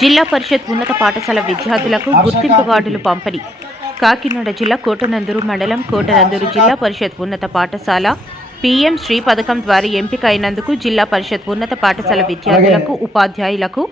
జిల్లా పరిషత్ ఉన్నత పాఠశాల విద్యార్థులకు గుర్తింపు కార్డులు పంపిణీ. కాకినాడ జిల్లా కోటనందూరు మండలం కోటనందూరు జిల్లా పరిషత్ ఉన్నత పాఠశాల పీఎం శ్రీ పథకం ద్వారా ఎంపిక అయినందుకు జిల్లా పరిషత్ ఉన్నత పాఠశాల విద్యార్థులకు ఉపాధ్యాయులకు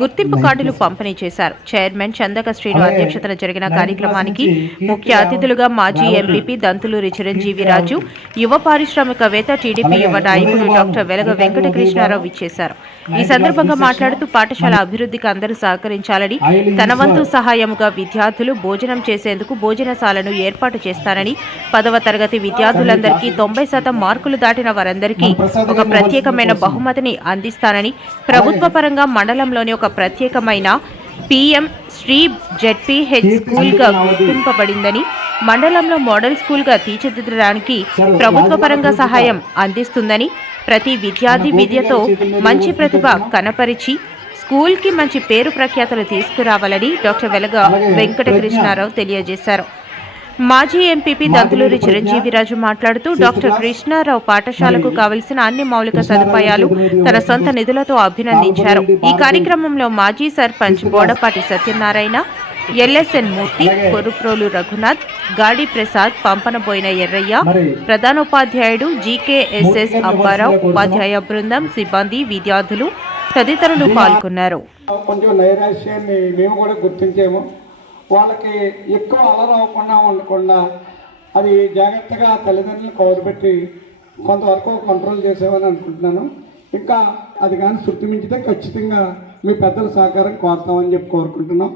గుర్తింపు కార్డులు పంపిణీ చేశారు. చైర్మన్ చందక శ్రీను అధ్యక్షతన జరిగిన కార్యక్రమానికి ముఖ్య అతిథులుగా మాజీ ఎంపీపీ దంతులూరి చిరంజీవి రాజు యువ పారిశ్రామికవేత్త టీడీపీ యువ నాయకుడు డాక్టర్ వెలగ వెంకటకృష్ణారావు ఇచ్చేశారు ఈ సందర్భంగా మాట్లాడుతూ పాఠశాల అభివృద్ధికి అందరూ సహకరించాలని తన వంతు సహాయముగా విద్యార్థులు భోజనం చేసేందుకు భోజనశాలను ఏర్పాటు చేస్తానని పదవ తరగతి విద్యార్థులందరికీ తొంభై శాతం మార్కులు దాటిన వారందరికీ ఒక ప్రత్యేకమైన బహుమతిని అందిస్తానని ప్రభుత్వ పరంగా మండలంలోని ఒక ప్రత్యేకమైన పిఎం శ్రీ జెడ్పీహెచ్ స్కూల్గా గుర్తింపబడిందని మండలంలో మోడల్ స్కూల్గా తీర్చిదిద్దడానికి ప్రభుత్వ పరంగా సహాయం అందిస్తుందని ప్రతి విద్యార్థి విద్యతో మంచి ప్రతిభ కనపరిచి స్కూల్కి మంచి పేరు ప్రఖ్యాతలు తీసుకురావాలని డాక్టర్ వెలగ వెంకటకృష్ణారావు తెలియజేశారు. మాజీ ఎంపీపీ దంతులూరి చిరంజీవిరాజు మాట్లాడుతూ డాక్టర్ కృష్ణారావు పాఠశాలకు కావలసిన అన్ని మౌలిక సదుపాయాలు తన సొంత నిధులతో అభినందించారు. ఈ కార్యక్రమంలో మాజీ సర్పంచ్ బోడపాటి సత్యనారాయణ ఎల్ఎస్ఎన్ మూర్తి కొరుప్రోలు రఘునాథ్ గాడి ప్రసాద్ పంపనబోయిన ఎర్రయ్య ప్రధానోపాధ్యాయుడు జీకేఎస్ఎస్ అప్పారావు ఉపాధ్యాయ బృందం సిబ్బంది విద్యార్థులు తదితరులు పాల్గొన్నారు. కొంచెం నైరాశ్యాన్ని మేము కూడా గుర్తించాము. వాళ్ళకి ఎక్కువ అలరవకుండా అవ్వకుండా ఉండకుండా అది జాగ్రత్తగా తల్లిదండ్రులు కౌరుపెట్టి కొంతవరకు కంట్రోల్ చేసేవని అనుకుంటున్నాను. ఇంకా అది కానీ శృతిమించితే ఖచ్చితంగా మీ పెద్దల సహకారం కోరుతామని చెప్పి కోరుకుంటున్నాం.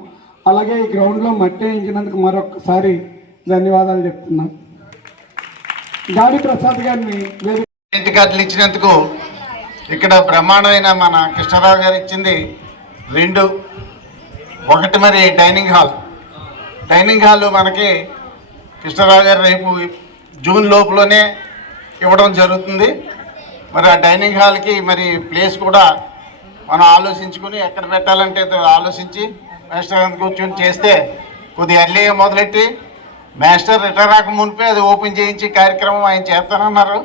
అలాగే ఈ గ్రౌండ్లో మట్టి వేయించినందుకు మరొకసారి ధన్యవాదాలు చెప్తున్నాం. గాడి ప్రసాద్ గారిని వేదిక కార్డులు ఇచ్చినందుకు ఇక్కడ బ్రహ్మాండమైన మన కృష్ణరావు గారు ఇచ్చింది రెండు ఒకటి మరి డైనింగ్ హాల్. డైనింగ్ హాల్ మనకి కృష్ణరావు గారు రేపు జూన్ లోపులోనే ఇవ్వడం జరుగుతుంది. మరి ఆ డైనింగ్ హాల్కి మరి ప్లేస్ కూడా మనం ఆలోచించుకుని ఎక్కడ పెట్టాలంటే అది ఆలోచించి మాస్టర్ కూర్చొని చేస్తే కొద్దిగా ఎర్లీగా మొదలెట్టి మాస్టర్ రిటైర్ రాక మునిపే అది ఓపెన్ చేయించి కార్యక్రమం ఆయన చేస్తానన్నారు.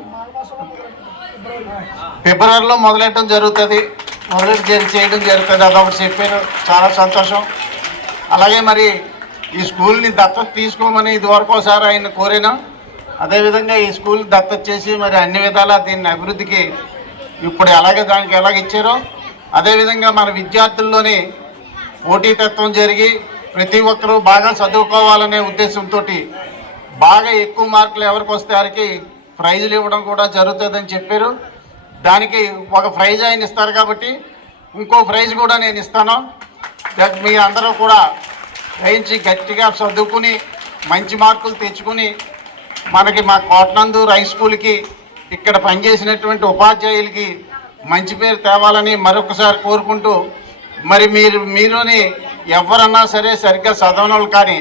ఫిబ్రవరిలో మొదలెట్టడం జరుగుతుంది. మొదలెట్టి చేయడం జరుగుతుంది. అదొకటి చెప్పారు. చాలా సంతోషం. అలాగే మరి ఈ స్కూల్ని దత్తత తీసుకోమని ఇదివరకు ఒకసారి ఆయన కోరినా అదేవిధంగా ఈ స్కూల్ దత్తత చేసి మరి అన్ని విధాలా దీన్ని అభివృద్ధికి ఇప్పుడు ఎలాగ దానికి ఎలాగ ఇచ్చారో అదేవిధంగా మన విద్యార్థుల్లోనే పోటీతత్వం జరిగి ప్రతి ఒక్కరూ బాగా చదువుకోవాలనే ఉద్దేశంతో బాగా ఎక్కువ మార్కులు ఎవరికి వస్తే వారికి ప్రైజులు ఇవ్వడం కూడా జరుగుతుందని చెప్పారు. దానికి ఒక ప్రైజ్ ఆయన ఇస్తారు కాబట్టి ఇంకో ప్రైజ్ కూడా నేను ఇస్తాను. మీ అందరూ కూడా గ్రహించి గట్టిగా చదువుకుని మంచి మార్కులు తెచ్చుకుని మనకి మా కోట్నందూరు హై స్కూల్కి ఇక్కడ పనిచేసినటువంటి ఉపాధ్యాయులకి మంచి పేరు తేవాలని మరొకసారి కోరుకుంటూ మరి మీరు మీరుని ఎవరన్నా సరే సరిగ్గా చదవని కానీ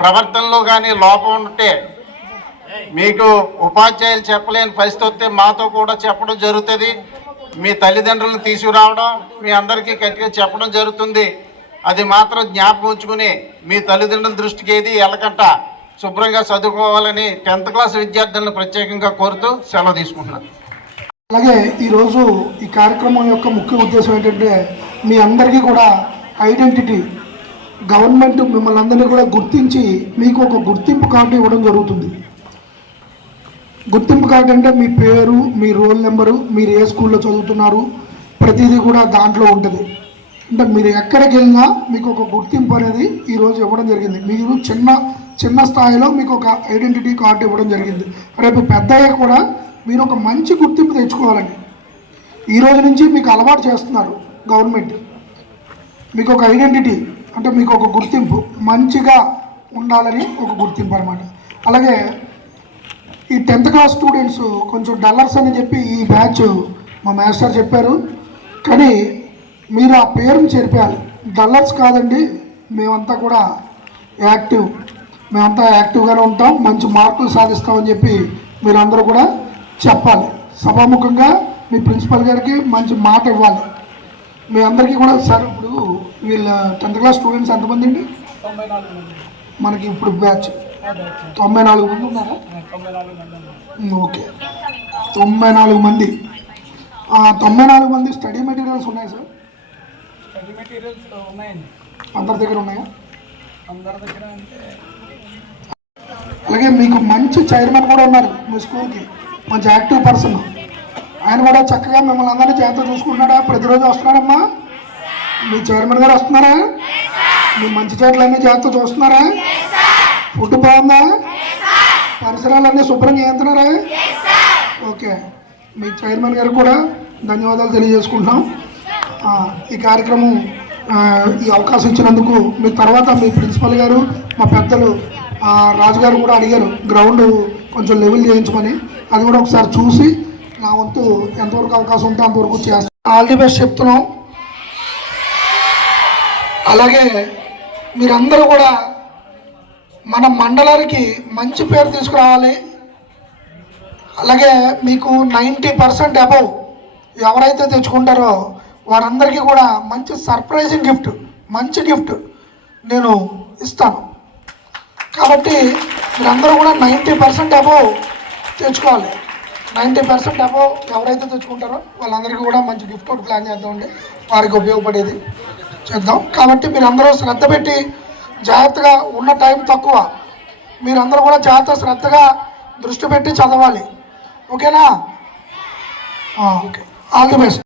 ప్రవర్తనలో కానీ లోపం ఉంటే మీకు ఉపాధ్యాయులు చెప్పలేని పరిస్థితి వస్తే మాతో కూడా చెప్పడం జరుగుతుంది. మీ తల్లిదండ్రులను తీసుకురావడం మీ అందరికీ గట్టిగా చెప్పడం జరుగుతుంది. అది మాత్రం జ్ఞాపకం ఉంచుకుని మీ తల్లిదండ్రుల దృష్టికి ఏది ఎలకంట శుభ్రంగా చదువుకోవాలని టెన్త్ క్లాస్ విద్యార్థులను ప్రత్యేకంగా కోరుతూ సెలవు తీసుకుంటున్నాను. అలాగే ఈరోజు ఈ కార్యక్రమం యొక్క ముఖ్య ఉద్దేశం ఏంటంటే మీ అందరికీ కూడా ఐడెంటిటీ గవర్నమెంట్ మిమ్మల్ని అందరినీ కూడా గుర్తించి మీకు ఒక గుర్తింపు కార్డు ఇవ్వడం జరుగుతుంది. గుర్తింపు కార్డు అంటే మీ పేరు మీ రోల్ నెంబరు మీరు ఏ స్కూల్లో చదువుతున్నారు ప్రతిదీ కూడా దాంట్లో ఉంటుంది. అంటే మీరు ఎక్కడికి వెళ్ళినా మీకు ఒక గుర్తింపు అనేది ఈరోజు ఇవ్వడం జరిగింది. మీరు చిన్న చిన్న స్థాయిలో మీకు ఒక ఐడెంటిటీ కార్డు ఇవ్వడం జరిగింది. రేపు పెద్దయ్య కూడా మీరు ఒక మంచి గుర్తింపు తెచ్చుకోవాలని. ఈ రోజు నుంచి మీకు అలవాటు చేస్తున్నారు గవర్నమెంట్. మీకు ఒక ఐడెంటిటీ అంటే మీకు ఒక గుర్తింపు మంచిగా ఉండాలని ఒక గుర్తింపు అనమాట అలాగే ఈ టెన్త్ క్లాస్ స్టూడెంట్స్ కొంచెం డల్లర్స్ అని చెప్పి ఈ బ్యాచ్ మా మాస్టర్ చెప్పారు. కానీ మీరు ఆ పేరును చేర్పేయాలి డల్లర్స్ కాదండి మేమంతా కూడా యాక్టివ్. మేమంతా యాక్టివ్గానే ఉంటాం మంచి మార్కులు సాధిస్తామని చెప్పి మీరందరూ కూడా చెప్పాలి. సభాముఖంగా మీ ప్రిన్సిపల్ గారికి మంచి మాట ఇవ్వాలి. మీ అందరికీ కూడా సార్ ఇప్పుడు వీళ్ళ టెన్త్ క్లాస్ స్టూడెంట్స్ ఎంతమంది అండి? మనకి ఇప్పుడు బ్యాచ్. తొంభై నాలుగు మంది ఉన్నారా? ఓకే. తొంభై నాలుగు మంది. తొంభై నాలుగు మంది స్టడీ మెటీరియల్స్ ఉన్నాయి సార్. స్టడీ మెటీరియల్స్ ఉన్నాయండి. అందరి దగ్గర ఉన్నాయా? అందరి దగ్గర అంటే అలాగే మీకు మంచి చైర్మన్ కూడా ఉన్నారు మీ స్కూల్కి. మంచి యాక్టివ్ పర్సన్ ఆయన కూడా చక్కగా మిమ్మల్ని అందరినీ జాగ్రత్త చూసుకుంటున్నాడా? ప్రతిరోజు వస్తున్నాడమ్మా మీ చైర్మన్ గారు వస్తున్నారా? మీ మంచి చెట్లన్నీ జాగ్రత్త చూస్తున్నారా? ఫుడ్ బాగుందా? పరిసరాలన్నీ శుభ్రం చేస్తున్నారా? ఓకే. మీ చైర్మన్ గారు కూడా ధన్యవాదాలు తెలియజేసుకుంటున్నాం. ఈ కార్యక్రమం ఈ అవకాశం ఇచ్చినందుకు మీ తర్వాత మీ ప్రిన్సిపల్ గారు మా పెద్దలు రాజుగారు రాజు గారు కూడా అడిగారు గ్రౌండ్ కొంచెం లెవెల్ చేయించమని. అది కూడా ఒకసారి చూసి నా వంతు ఎంతవరకు అవకాశం ఉంటే అంతవరకు చేస్తాను ఆల్ ది బెస్ట్ చెప్తున్నాం. అలాగే మీరందరూ కూడా మన మండలానికి మంచి పేరు తీసుకురావాలి. అలాగే మీకు నైంటీ పర్సెంట్ అబౌవ్ ఎవరైతే తెచ్చుకుంటారో వారందరికీ కూడా మంచి సర్ప్రైజింగ్ గిఫ్ట్ మంచి గిఫ్ట్ నేను ఇస్తాను. కాబట్టి మీరందరూ కూడా నైంటీ పర్సెంట్ అబోవ్ తెచ్చుకోవాలి. నైంటీ పర్సెంట్ అబోవ్ ఎవరైతే తెచ్చుకుంటారో వాళ్ళందరికీ కూడా మంచి గిఫ్ట్ ఒకటి ప్లాన్ చేద్దామండి. వారికి ఉపయోగపడేది చేద్దాం. కాబట్టి మీరందరూ శ్రద్ధ పెట్టి జాగ్రత్తగా ఉన్న టైం తక్కువ. మీరందరూ కూడా జాగ్రత్త శ్రద్ధగా దృష్టి పెట్టి చదవాలి. ఓకేనా? ఓకే. All the best.